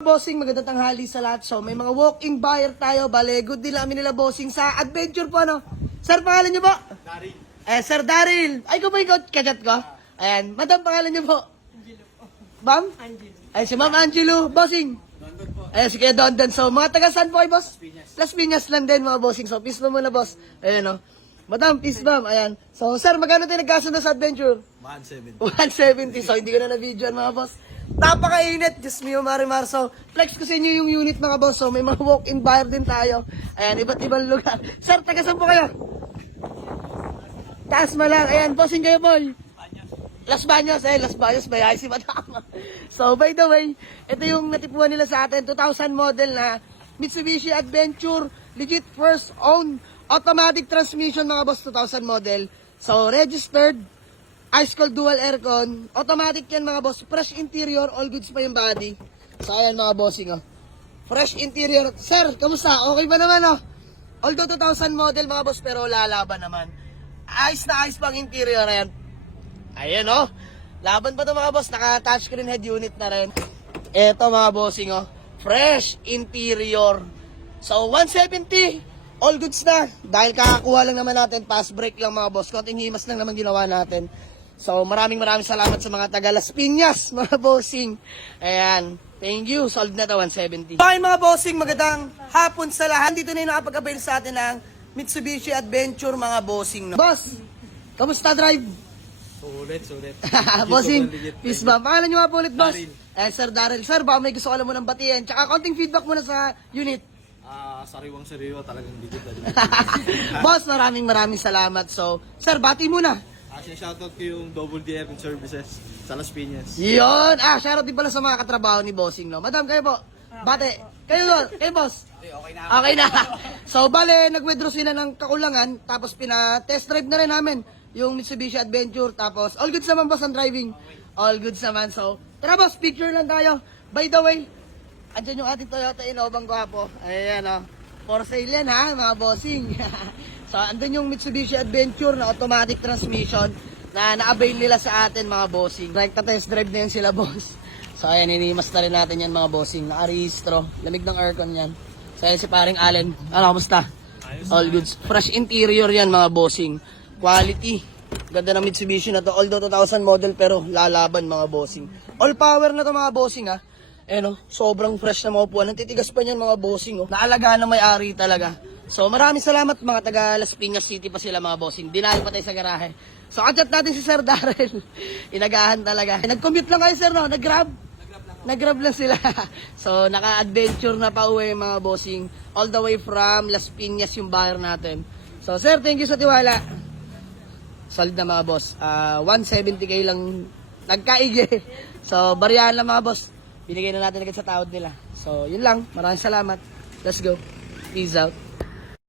Bossing, magandang tanghali sa lahat. So, may mga walk-in buyer tayo. Bale, good deal namin nila, bossing, sa adventure po, ano? Sir, pangalan niyo po? Daryl. Sir Daryl. Ay, ko ba yung kachat ko? Ayan. Madam, pangalan niyo po? Angelo po. Ma'am? Angelo. Ay, si Ma'am Angelo. Bossing. London po. Ayan, si Kuya Dondon. So, mga taga saan po kayo, boss? Piñas. Las Piñas lang din, mga bossing. So, peace mo muna, boss. Ayan, o. Madam, peace, ma'am. Ayan. So, sir, magkano tayo nagkasundo sa adventure? 170. 170. So, hindi ko na na-videoan, mga boss. Napakainit. Diyos mio, Marimar. So, flex ko sa inyo yung unit, mga boss. So, may mga walk-in buyer din tayo. Ayan, iba't ibang lugar. Sir, taga saan po kayo? Taas Malang. Ayan, bossing kayo, Paul. Las Baños. Las Baños. Bayay si Madama. So, by the way, ito yung natipuan nila sa atin. 2000 model na Mitsubishi Adventure. Legit first own. Automatic transmission, mga boss. 2000 model. So, registered. Ice cold dual aircon. Automatic yan, mga boss. Fresh interior. All goods pa yung body. So, ayan, mga bossing, oh. Fresh interior. Sir, kamusta? Okay ba naman, oh? Although 2000 model, mga boss, pero lalaban naman. Ayos na ayos pang interior. Ayan. Ayan, oh. Laban pa to, mga boss. Naka-touchscreen head unit na rin. Eto, mga bossing, oh. Fresh interior. So, 170. All goods na. Dahil kakakuha lang naman natin. Pass break lang, mga boss. Konting himas lang naman ginawa natin. So, maraming salamat sa mga taga Las Piñas, mga bossing. Ayan. Thank you. Solved na to, 170. Okay, mga bossing. Magandang hapon sa lahat. Dito na yung nakapag-avail sa atin ng Mitsubishi Adventure, mga bossing. No? Boss, kamusta drive? Sulit. Bossing, peace ba? Pangalan nyo nga po ulit, boss? Daryl. Sir Daryl. Sir, baka may gusto ko lang mo ng batiin. Tsaka konting feedback muna sa unit. Sariwang-sariwa talagang digit. Boss, maraming salamat. So, sir, bati muna. Shoutout ko yung Double D Aircon Services sa Las Piñas. Yun. Shoutout din pala sa mga katrabaho ni Bossing, no? Madam, kayo po. Bate. Kayo, boss. Okay na. So, bale, nag-withdraw sila ng kakulangan. Tapos, pina-test drive na rin namin yung Mitsubishi Adventure. Tapos, all goods naman, boss, ang driving. All goods naman. So, tara, boss, picture lang tayo. By the way, andyan yung ating Toyota Innova Guapo. Ayan, oh. For sale yan, ha, mga bossing. So, andun yung Mitsubishi Adventure na automatic transmission na na-avail nila sa atin, mga bossing. Like, test drive na yan sila, boss. So, ayan, inimas na rin natin yan, mga bossing. Naka-rehistro. Lamig ng aircon yan. So, ayan si paring Allen. Ano, kamusta? All goods. Fresh interior yan, mga bossing. Quality. Ganda ng Mitsubishi na to. Although 2000 model, pero lalaban, mga bossing. All power na to, mga bossing, ha. Ayan, sobrang fresh na mga upuan. Nantitigas pa niyan, mga bossing, oh. Naalagaan na may-ari talaga. So, maraming salamat, mga taga Las Piñas City pa sila, mga bossing. Dinali pa tayo sa garahe. So, kachat natin si Sir Daryl. Inagahan talaga. Nag-commute lang kayo, sir, no? Nag-grab? Nag-grab lang sila. So, naka-adventure na pa uwi, mga bossing. All the way from Las Piñas yung buyer natin. So, sir, thank you sa tiwala. Solid na, mga boss. 170k lang nagkaigi. So, bariyahan lang, mga boss. Binigay na natin agad sa tawad nila. So, yun lang. Maraming salamat. Let's go. Peace out.